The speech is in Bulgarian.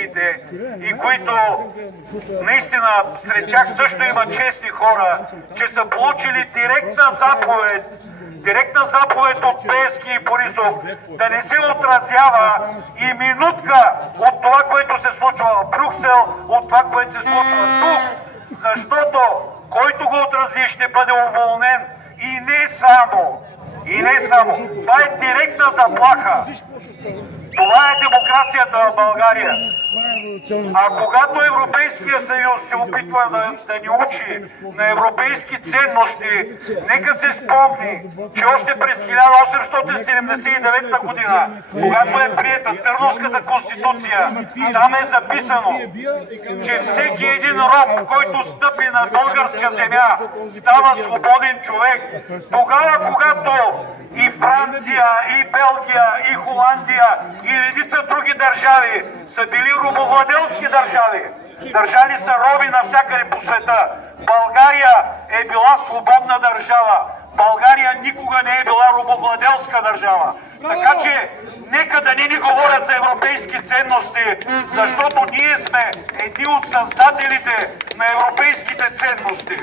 религиите и които наистина сред тях също има честни хора, че са получили директна заповед от Пеевски и Борисов да не се отразява и минутка от това, което се случва в Брюксел, от това, което се случва тук, защото който го отрази ще бъде уволнен и не само. Това е директна заплаха. Това е демокрацията в България. А когато Европейския съюз се опитва да ни учи на европейски ценности, нека се спомни, че още през 1879 година, когато е приета Търновската конституция, там е записано, че всеки един роб, който стъпи на българска земя, става свободен човек. Тогава, когато и Франция, и Белгия, и Холандия, и редица други държави са били робовладелски държави. Държали са роби навсякъде по света. България е била свободна държава. България никога не е била робовладелска държава. Така че, нека да не ни говорят за европейски ценности, защото ние сме едни от създателите на европейските ценности.